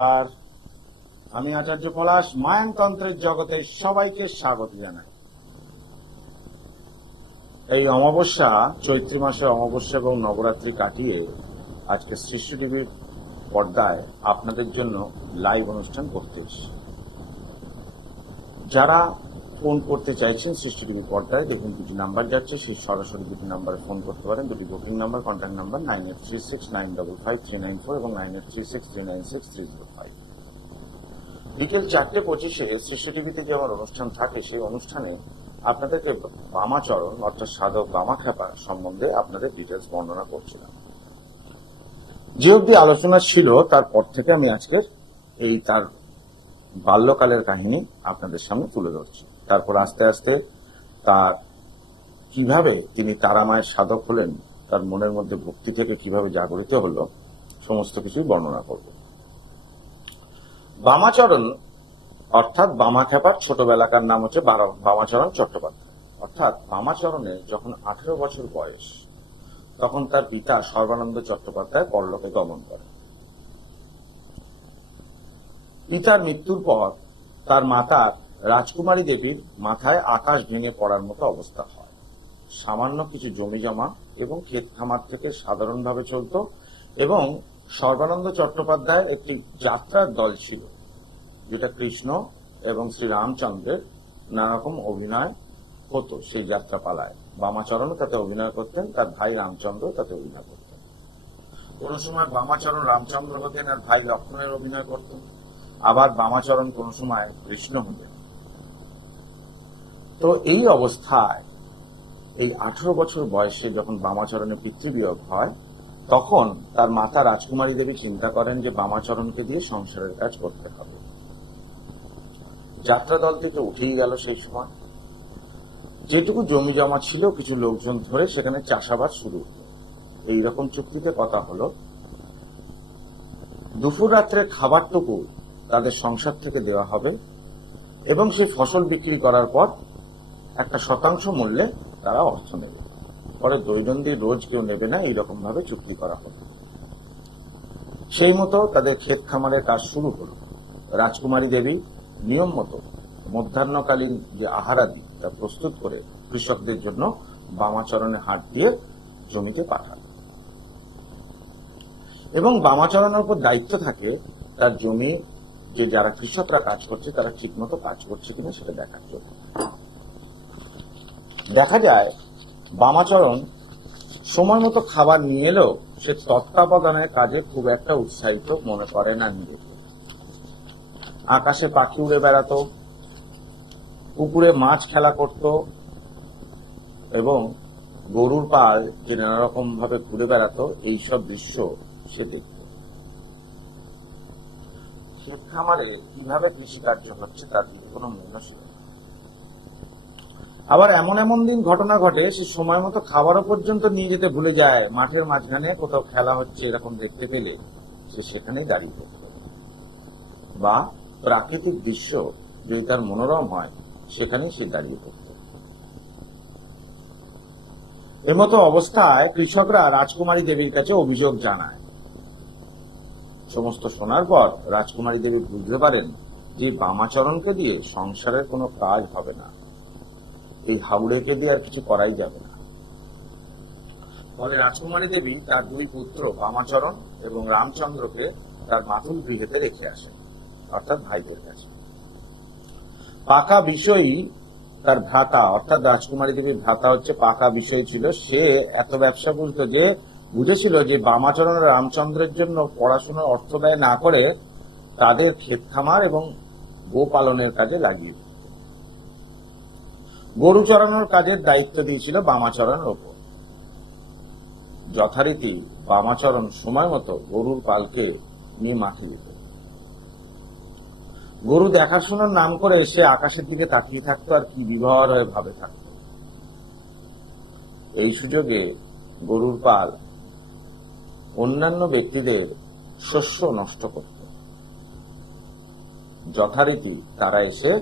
আর আমি আচার্য পলাশ মায়ানতন্ত্রের জগতে সবাইকে স্বাগত জানাই। এই অমাবস্যা, চৈত্র মাসের অমাবস্যা এবং নবরাত্রি কাটিয়ে আজকে সৃষ্টি টিভির পর্দায় আপনাদের জন্য লাইভ অনুষ্ঠান করতে এসেছি। যারা ফোন করতে চাইছেন সৃষ্টি টিভির পর্দায়, দেখুন দুটি নাম্বার যাচ্ছে, সেই সরাসরি দুটি নাম্বারে ফোন করতে পারেন। দুটি বুকিং নাম্বার, কন্ট্যাক্ট নাম্বার 9836955394 এবং 9836396305। বিকেল 4:25 সৃষ্টি টিভিতে যে আমার অনুষ্ঠান থাকে, সেই অনুষ্ঠানে আপনাদেরকে বামাচরণ অর্থাৎ সাধক বামাখ্যাপা সম্বন্ধে আপনাদের ডিটেলস বর্ণনা করছিলাম। যে অবধি আলোচনা ছিল তারপর থেকে আমি আজকের এই তার বাল্যকালের কাহিনী আপনাদের সামনে তুলে ধরছি। তারপর আস্তে আস্তে তার কিভাবে তিনি তারামায়ের সাধক হলেন, তার মনের মধ্যে ভক্তি থেকে কিভাবে জাগরিত হলো, সমস্ত কিছুই বর্ণনা করব। বামাচরণ অর্থাৎ বামাখ্যাপার ছোটবেলাকার নাম হচ্ছে বামাচরণ চট্টোপাধ্যায়। অর্থাৎ বামাচরণের যখন 18 বছর বয়স, তখন তার পিতা সর্বানন্দ চট্টোপাধ্যায় পরলোকে গমন করেন। পিতার মৃত্যুর পর তার মাতার রাজকুমারী দেবীর মাথায় আকাশ ভেঙে পড়ার মতো অবস্থা হয়। সামান্য কিছু জমি জমা এবং ক্ষেত খামার থেকে সাধারণভাবে চলত, এবং সর্বানন্দ চট্টোপাধ্যায় একটি যাত্রার দল ছিল, যেটা কৃষ্ণ এবং শ্রী রামচন্দ্রের নানারকম অভিনয় হতো সেই যাত্রাপালায়। বামাচরণও তাতে অভিনয় করতেন, তার ভাই রামচন্দ্র তাতে অভিনয় করতেন। কোন সময় বামাচরণ রামচন্দ্র হতেন আর ভাই লক্ষ্মণের অভিনয় করতেন, আবার বামাচরণ কোন সময় কৃষ্ণ হতেন। তো এই অবস্থায় এই 18 বছর বয়সে যখন বামাচরণের পিতৃবিয়োগ হয়, তখন তার মাতা রাজকুমারী দেবী চিন্তা করেন যে বামাচরণকে দিয়ে সংসারের কাজ করতে হবে। যাত্রা দল থেকে উঠেই গেল। সেই সময় যেটুকু জমি জমা ছিল, কিছু লোকজন ধরে সেখানে চাষাবাদ শুরু হলো। এইরকম চুক্তিতে কথা হলো, দুপুর রাত্রে খাবারটুকু তাদের সংসার থেকে দেওয়া হবে এবং সেই ফসল বিক্রি করার পর একটা শতাংশ মূল্যে তারা অর্থ নেবে। পরে দৈনন্দিন রোজ কেউ নেবে না, এইরকম ভাবে চুক্তি করা হবে। সেই মতো তাদের ক্ষেত খামারের কাজ শুরু হলো। রাজকুমারী দেবী নিয়ম মতো মধ্যাহ্নকালীন যে আহারাদি তা প্রস্তুত করে কৃষকদের জন্য বামাচরণে হাট দিয়ে জমিতে পাঠান, এবং বামাচরণের উপর দায়িত্ব থাকে তার জমি যে যারা কৃষকরা কাজ করছে তারা ঠিক মতো কাজ করছে কিনা সেটা দেখার জন্য। দেখা যায় বামাচরণ সময় মতো খাবার নিয়ে এলেও সে তত্ত্বাবধানের কাজে খুব একটা উৎসাহিত মনে করে না নিজেকে। আকাশে পাখি উড়ে বেড়াতো, পুকুরে মাছ খেলা করত, এবং গরুর পাল যে নানা রকম ভাবে ঘুরে বেড়াতো, এইসব দৃশ্য সে দেখত। ক্ষেত খামারে কিভাবে কৃষিকার্য হচ্ছে তার দিকে কোনো মনে ছিল না। আবার এমন এমন দিন ঘটনা ঘটে, সে সময় মতো খাবারও পর্যন্ত নিয়ে যেতে ভুলে যায়। মাঠের মাঝখানে কোথাও খেলা হচ্ছে এরকম দেখতে পেলে সে সেখানেই দাঁড়িয়ে পড়ত, বা প্রাকৃতিক দৃশ্য যদি তার মনোরম হয় সেখানেই সে দাঁড়িয়ে পড়ত। এমতো অবস্থায় কৃষকরা রাজকুমারী দেবীর কাছে অভিযোগ জানায়। সমস্ত শোনার পর রাজকুমারী দেবী বুঝতে পারেন যে বামাচরণকে দিয়ে সংসারের কোনো কাজ হবে না, এই হাওড়েকে দিয়ে আর কিছু করাই যাবে না। ফলে রাজকুমারী দেবী তার দুই পুত্র বামাচরণ এবং রামচন্দ্রকে তার মাতুল গৃহেতে রেখে আসেন, অর্থাৎ ভাইদের কাছে। পাকা বিষয়ী তার ভ্রাতা, অর্থাৎ রাজকুমারী দেবীর ভ্রাতা হচ্ছে পাকা বিষয় ছিল। সে এত ব্যবসা বুঝতো যে বুঝেছিল যে বামাচরণ রামচন্দ্রের জন্য পড়াশোনার অর্থ ব্যয় না করে তাদের ক্ষেত খামার এবং গো পালনের কাজে লাগিয়ে দিত। গরু চড়ানোর কাজের দায়িত্ব দিয়েছিল বামাচরণের ওপর। যথারীতি বামাচরণ সময় মতো গরুর পালকে নিয়ে মাঠে দিত। গরু দেখাশোনার নাম করে সে আকাশের দিকে তাকিয়ে থাকতো আর কি বিভোর হয়ে ভাবে থাকত। এই সুযোগে গরুর পাল অন্যান্য ব্যক্তিদের শস্য নষ্ট করত। যথারীতি তারা এসে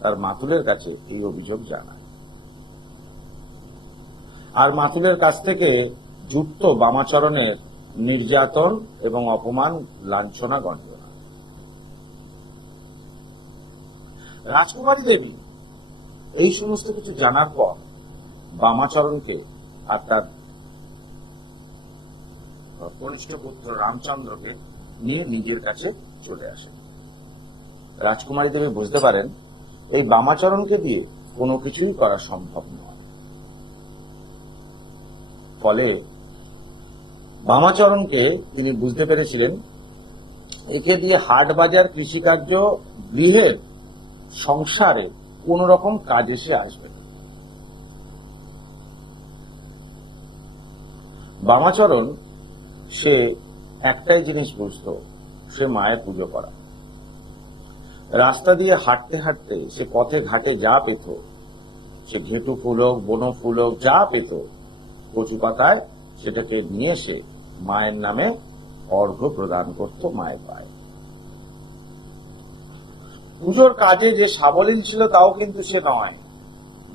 তার মাতুলের কাছে এই অভিযোগ জানায়, আর মাতুলের কাছ থেকে যুক্ত বামাচরণের নির্যাতন এবং অপমান, লাঞ্ছনা, গঞ্জনা। রাজকুমারী দেবী এই সমস্ত কিছু জানার পর বামাচরণকে আর তার কনিষ্ঠ পুত্র রামচন্দ্রকে নিয়ে নিজের কাছে চলে আসেন। রাজকুমারী দেবী বুঝতে পারেন এই বামাচরণকে দিয়ে কোনো কিছুই করা সম্ভব নয়। ফলে বামাচরণকে তিনি বুঝতে পেরেছিলেন একে দিয়ে হাট বাজার, কৃষিকার্য, গৃহের সংসারে কোন রকম কাজ এসে আসবে। বামাচরণ সে একটাই জিনিস বুঝতো, সে মায়ের পুজো করা। রাস্তা দিয়ে হাঁটতে হাঁটতে সে পথে ঘাটে যা পেত, সে ঘেটু ফুল হোক, বন ফুল হোক, যা পেত কচু পাতায় সেটাকে নিয়ে এসে মায়ের নামে অর্ঘ্য প্রদান করত মায়ের পায়ে। পুজোর কাজে যে সাবলীল ছিল তাও কিন্তু সে নয়,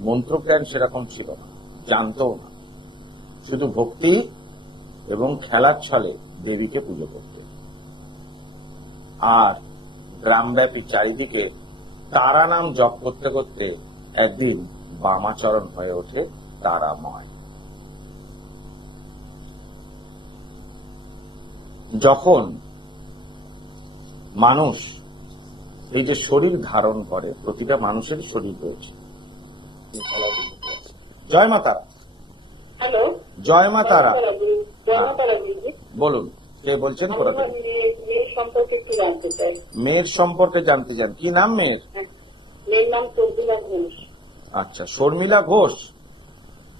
মন্ত্রজ্ঞান সেরকম ছিল না, জানতো না, শুধু ভক্তি এবং খেলার ছলে দেবীকে পুজো করতে। আর গ্রামব্যাপী চারিদিকে তারা নাম জপ করতে করতে একদিন বামাচরণ হয়ে ওঠে তারাময়। যখন মানুষ এই যে শরীর ধারণ করে, প্রতিটা মানুষের শরীর রয়েছে। জয় মা তারা। হ্যালো, জয় মা তারা। জয় মা তারা দিদি। বলুন, কে বলছেন? কোথা থেকে? মেয়ের সম্পর্কে একটু জানতে চাই। মেয়ের সম্পর্কে জানতে চান? কি নাম মেয়ের? মেয়ের নাম চন্দ্রিমা ঘোষ। আচ্ছা, শর্মিলা ঘোষ।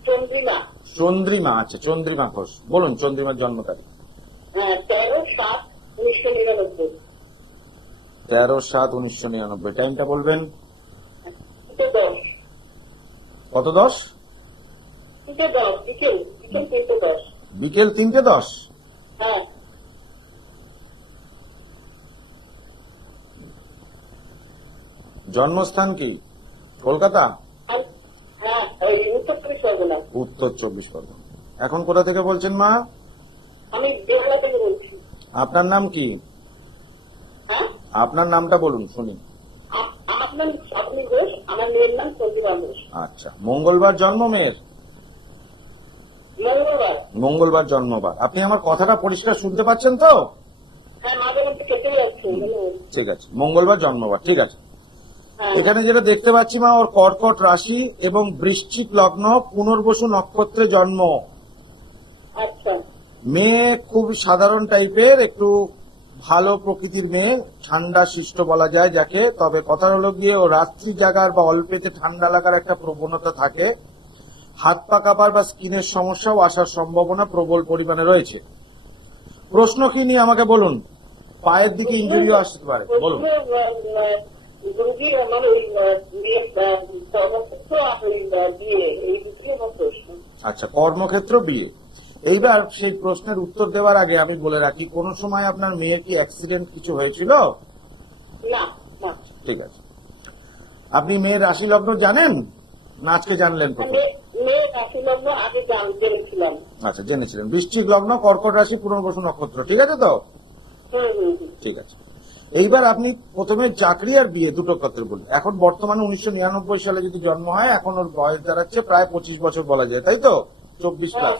চন্দ্রিমা। চন্দ্রিমা, আচ্ছা চন্দ্রিমা ঘোষ। বলুন চন্দ্রিমার জন্ম তারিখ। 13/7/1999। 13/7/1999। টাইমটা বলবেন? 10। কত 10? 10 বিকেল 3:10। বিকেল 3:10। হ্যাঁ। জন্মস্থান কি? কলকাতা? হ্যাঁ, উত্তর 24 পরগনা। উত্তর 24 পরগনা। এখন কোথা থেকে বলছেন মা? আমি বেহালা থেকে বলছি। আপনার নাম কি? হ্যাঁ, আপনার নামটা বলুন শুনি। আপনার আপনি ঘোষ, আমার মেয়ের নাম চন্দ্রিমা ঘোষ। আচ্ছা, মঙ্গলবার জন্ম মেয়ের? মঙ্গলবার। মঙ্গলবার জন্মবার। আপনি আমার কথাটা পরিষ্কার শুনতে পাচ্ছেন তো? হ্যাঁ, মাঝে মধ্যে কেটে যাচ্ছে। ঠিক আছে, মঙ্গলবার জন্মবার, ঠিক আছে। হ্যাঁ। এখানে যেটা দেখতে পাচ্ছি মা, ওর কর্কট রাশি এবং বৃশ্চিক লগ্ন, পুনর্বসু নক্ষত্রে জন্ম। আচ্ছা। মেয়ে খুব সাধারণ টাইপের, একটু ভালো প্রকৃতির মেয়ে, ঠান্ডা শিষ্ট বলা যায় যাকে। তবে কথা হলো গিয়ে ও রাত্রি জাগার বা অল্পেতে ঠান্ডা লাগার একটা প্রবণতা থাকে। হাত পা কাঁপার বা স্কিনের সমস্যাও আসার সম্ভাবনা প্রবল পরিমাণে রয়েছে। প্রশ্ন কি নিয়ে আমাকে বলুন। পায়ের দিকে ইনজুরিও আসতে পারে, বলুন। গুরুজির আমার ওই কর্মক্ষেত্র আর ওই বিয়ে, এই দুটি আমার প্রশ্ন। আচ্ছা, কর্মক্ষেত্র, বিয়ে। এইবার সেই প্রশ্নের উত্তর দেওয়ার আগে আমি বলে রাখি, কোন সময় আপনার মেয়ে কি অ্যাক্সিডেন্ট কিছু হয়েছিল? না, না। ঠিক আছে। আপনি মেয়ের রাশি লগ্ন জানেন না আজকে জানলেন প্রথম? মেয়ের রাশি লগ্ন আগে জেনেছিলাম। আচ্ছা, জেনেছিলেন। বৃশ্চিক লগ্ন, কর্কট রাশি, পুনর্বসু নক্ষত্র, ঠিক আছে তো? ঠিক আছে। এইবার আপনি প্রথমে চাকরি আর বিয়ে দুটো ক্ষেত্রে বলুন। এখন বর্তমানে 1999 সালে যদি জন্ম হয়, এখন ওর বয়স দাঁড়াচ্ছে প্রায় 25 বছর বলা যায়, তাই তো? 24 প্লাস।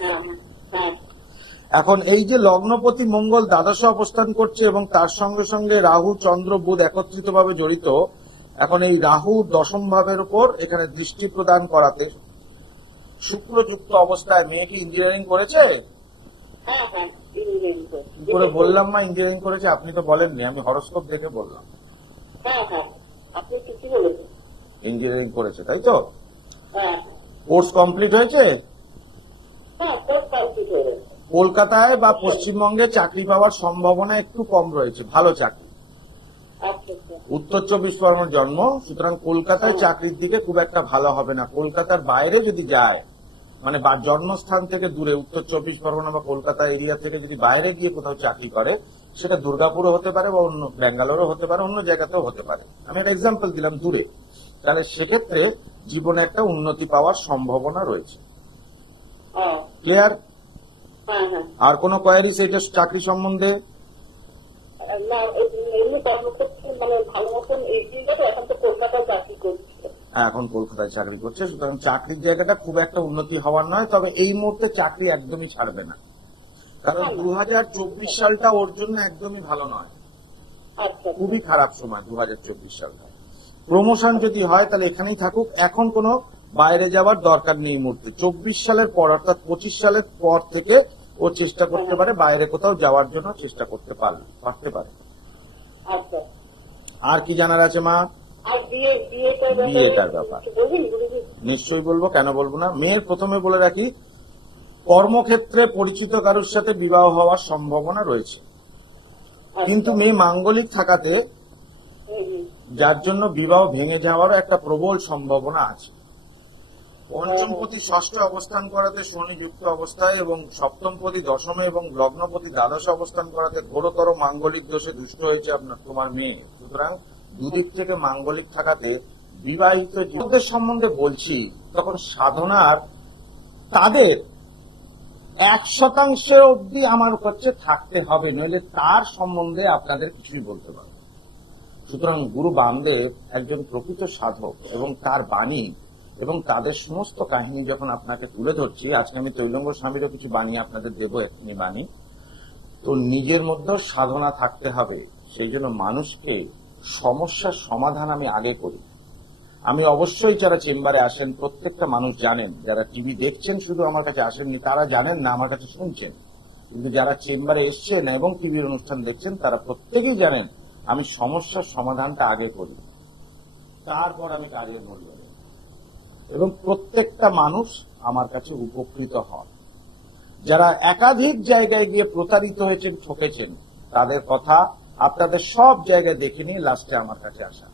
এখন এই যে লগ্নপতি মঙ্গল দ্বাদশে অবস্থান করছে এবং তার সঙ্গে সঙ্গে রাহু, চন্দ্র, বুধ একত্রিত ভাবে জড়িত। এখন এই রাহু দশম ভাবের উপর এখানে দৃষ্টি প্রদান করাতে শুক্রযুক্ত অবস্থায় মেয়ে কি ইঞ্জিনিয়ারিং করেছে? কি করে বললাম মা ইঞ্জিনিয়ারিং করেছে? আপনি তো বলেননি, আমি হরোস্কোপ দেখে বললাম। আপনি ঠিকই বলেছেন, ইঞ্জিনিয়ারিং করেছে, তাই তো? কোর্স কমপ্লিট হয়েছে? কলকাতায় বা পশ্চিমবঙ্গে চাকরি পাওয়ার সম্ভাবনা একটু কম রয়েছে, ভালো চাকরি। উত্তর 24 পরগনার জন্ম, সুতরাং কলকাতায় চাকরির দিকে খুব একটা ভালো হবে না। কলকাতার বাইরে যদি যায়, মানে জন্মস্থান থেকে দূরে, উত্তর 24 পরগনা বা কলকাতা এরিয়া থেকে যদি বাইরে গিয়ে কোথাও চাকরি করে, সেটা দুর্গাপুরও হতে পারে বা অন্য ব্যাঙ্গালোরও হতে পারে, অন্য জায়গাতেও হতে পারে। আমি একটা এক্সাম্পল দিলাম দূরে। তাহলে সেক্ষেত্রে জীবনে একটা উন্নতি পাওয়ার সম্ভাবনা রয়েছে। ক্লিয়ার? আর কোন কোয়ারিজ এটা চাকরি সম্বন্ধে? কর্মক্ষেত্রে মানে ভালো মতন এগিয়ে যাবে। এখন তো কলকাতায় চাকরি এখন কলকাতায় চাকরি করছে, সুতরাং চাকরির জায়গাটা খুব একটা উন্নতি হওয়ার নয়, তবে এই মুহূর্তে চাকরি একদমই ছাড়বে না, কারণ 2024 সালটা ওর জন্য একদমই ভালো নয়, আচ্ছা খুবই খারাপ সময় 2024 সালটা। প্রমোশন যদি হয় তাহলে এখানেই থাকুক, এখন কোনো বাইরে যাওয়ার দরকার নেই এই মুহূর্তে। 24 সালের পর অর্থাৎ 25 সালের পর থেকে ও চেষ্টা করতে পারে বাইরে কোথাও যাওয়ার জন্য চেষ্টা করতে পারতে পারে। আচ্ছা। আর কি জানার আছে মা? আর বিয়েটার ব্যাপার একটু বলবেন গুরুজি? নিশ্চয়ই বলবো, কেন বলবো না। মেয়ের প্রথমে বলে রাখি, কর্মক্ষেত্রে পরিচিত কারোর সাথে বিবাহ হওয়ার সম্ভাবনা রয়েছে, কিন্তু মেয়ে মাঙ্গলিক থাকাতে যার জন্য বিবাহ ভেঙে যাওয়ারও একটা প্রবল সম্ভাবনা আছে। পঞ্চমপতি ষষ্ঠ অবস্থান করাতে শনি যুক্ত অবস্থায় এবং সপ্তমপতি দশমে এবং লগ্নপতি দ্বাদশে অবস্থান করাতে ঘোরতর মাঙ্গলিক দোষে দুষ্ট হয়েছে তোমার মেয়ে। সুতরাং দুদিক থেকে মাঙ্গলিক থাকাতে বিবাহিত যুবকদের সম্বন্ধে বলছি, তখন সাধনার তাদের 1% অব্দি আমার কাছে থাকতে হবে, নইলে তার সম্বন্ধে আপনাদের কিছুই বলতে পারবো। সুতরাং গুরু বামদেব একজন প্রকৃত সাধক এবং তার বাণী এবং তাদের সমস্ত কাহিনী যখন আপনাকে তুলে ধরছি, আজকে আমি তৈলঙ্গ স্বামীরও কিছু বাণী আপনাদের দেবো, এখনই বাণী। তো নিজের মধ্যেও সাধনা থাকতে হবে, সেই জন্য মানুষকে সমস্যার সমাধান আমি আগে করি। আমি অবশ্যই যারা চেম্বারে আসেন প্রত্যেকটা মানুষ জানেন, যারা টিভি দেখছেন শুধু আমার কাছে আসেননি তারা জানেন না, আমার কাছে শুনছেন, কিন্তু যারা চেম্বারে এসছেন এবং টিভির অনুষ্ঠান দেখছেন তারা প্রত্যেকেই জানেন আমি সমস্যার সমাধানটা আগে করি, তারপর আমি কাজের মূল্য দিই। এবং প্রত্যেকটা মানুষ আমার কাছে উপকৃত হন। যারা একাধিক জায়গায় গিয়ে প্রতারিত হয়েছেন, ঠকেছেন, তাদের কথা আপনাদের সব জায়গায় দেখে নিয়ে লাস্টে আমার কাছে আসা।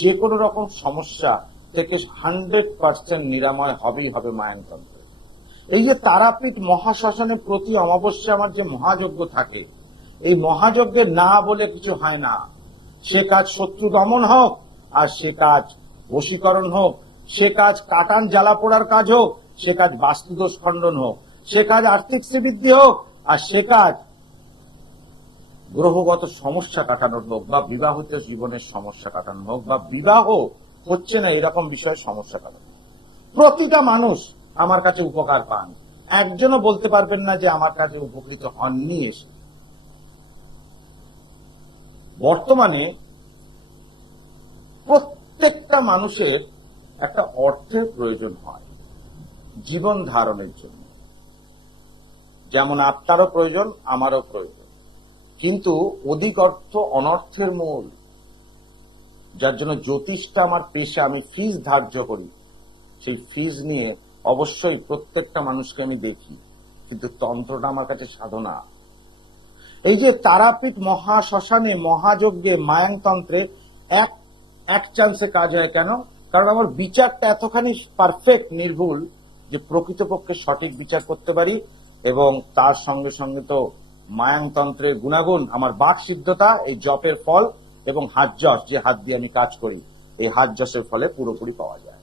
যে কোনো রকম সমস্যা থেকে 100% নিরাময় হবেই হবে মায়ানতন্ত্রে। এই যে তারাপীঠ মহাশ্মশানের প্রতি অমাবস্যা আমার যে মহাযজ্ঞ থাকে, এই মহাযজ্ঞে না বলে কিছু হয় না। সে কাজ শত্রু দমন হোক, আর সে কাজ বশীকরণ হোক, সে কাজ কাটান জ্বালা পোড়ার কাজ হোক, সে কাজ বাস্তুদোষ খণ্ডন হোক, সে কাজ আর্থিক শ্রীবৃদ্ধি হোক, আর সে কাজ গ্রহগত সমস্যা কাটানোর হোক, বা বিবাহিত জীবনের সমস্যা কাটানো হোক, বা বিবাহ হচ্ছে না এরকম বিষয়ে সমস্যা কাটানো, প্রতিটা মানুষ আমার কাছে উপকার পান। একজনও বলতে পারবেন না যে আমার কাছে উপকৃত হননি এসে। বর্তমানে প্রত্যেকটা মানুষের একটা অর্থের প্রয়োজন হয় জীবন ধারণের জন্য, যেমন আপনারও প্রয়োজন, আমারও প্রয়োজন, কিন্তু অধিক অর্থ অনর্থের মূল। যার জন্য জ্যোতিষটা আমার পেশা, আমি ফিজ ধার্য করি, সেই ফিজ নিয়ে অবশ্যই প্রত্যেকটা মানুষকে আমি দেখি, কিন্তু তন্ত্রটা আমার কাছে সাধনা। এই যে তারাপীঠ মহাশ্মশানে মহাযজ্ঞে মায়াংতন্ত্রে এক চান্সে কাজ হয় কেন? কারণ আমার বিচারটা এতখানি পারফেক্ট, নির্ভুল, যে প্রকৃতপক্ষে সঠিক বিচার করতে পারি। এবং তার সঙ্গে সঙ্গে তো মায়াংতন্ত্রের গুণাগুণ, আমার বাক সিদ্ধতা, এই জপের ফল এবং হাত যশ, যে হাত দিয়ে আমি কাজ করি, এই হাত যশের ফলে পুরোপুরি পাওয়া যায়।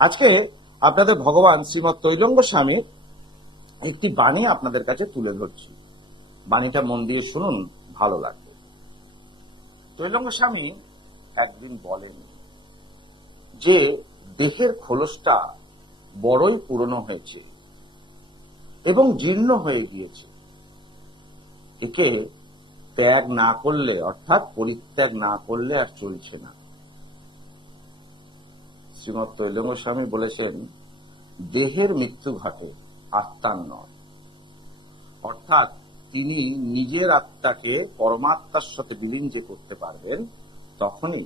আজকে আপনাদের ভগবান শ্রীমৎ তৈলঙ্গ স্বামী একটি বাণী আপনাদের কাছে তুলে ধরছি। বাণীটা মন দিয়ে শুনুন, ভালো লাগবে। তৈলঙ্গ স্বামী একদিন বলেন যে দেহের খোলসটা বড়ই পুরনো হয়েছে এবং জীর্ণ হয়ে গিয়েছে, একে ত্যাগ না করলে, অর্থাৎ পরিত্যাগ না করলে আর চলছে না। শ্রীমৎ তৈলঙ্গ স্বামী বলেছেন দেহের মৃত্যু ঘটে, আত্মার নয়। অর্থাৎ তিনি নিজের আত্মাকে পরমাত্মার সাথে বিলীন যে করতে পারবেন, তখনই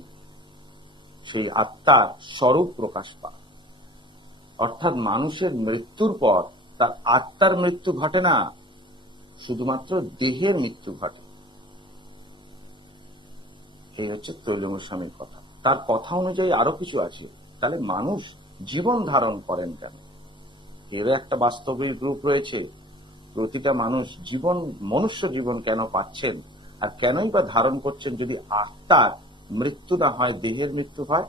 সেই আত্মার স্বরূপ প্রকাশ পায়। অর্থাৎ মানুষের মৃত্যুর পর তার আত্মার মৃত্যু ঘটে না, শুধুমাত্র দেহের মৃত্যু ঘটে। এই হচ্ছে তৈলঙ্গ স্বামীর কথা। তার কথা অনুযায়ী আরো কিছু আছে। তাহলে মানুষ জীবন ধারণ করেন কেন? এর একটা বাস্তবিক রূপ রয়েছে। প্রতিটা মানুষ মনুষ্য জীবন কেন পাচ্ছেন, আর কেনই বা ধারণ করছেন যদি আত্মার মৃত্যু না হয়, দেহের মৃত্যু হয়?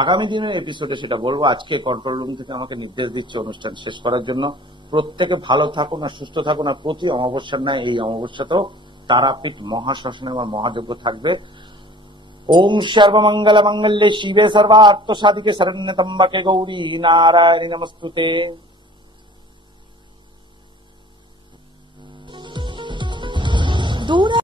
আগামী দিনের এপিসোডে সেটা বলবো। আজকে কন্ট্রোল রুম থেকে আমাকে নির্দেশ দিচ্ছে অনুষ্ঠান শেষ করার জন্য। প্রত্যেকে ভালো থাকুন আর সুস্থ থাকুন। আর প্রতি অমাবস্যার ন্যায় এই অমাবস্যাতেও তারাপীঠ মহাশ্মশানে আমার মহাযজ্ঞ থাকবে। ওম সর্বমঙ্গল মঙ্গলে শিবে সর্বার্থ সাধিকে শরণ্যতম্বকে গৌরী নারায়ণী নমস্তুতে।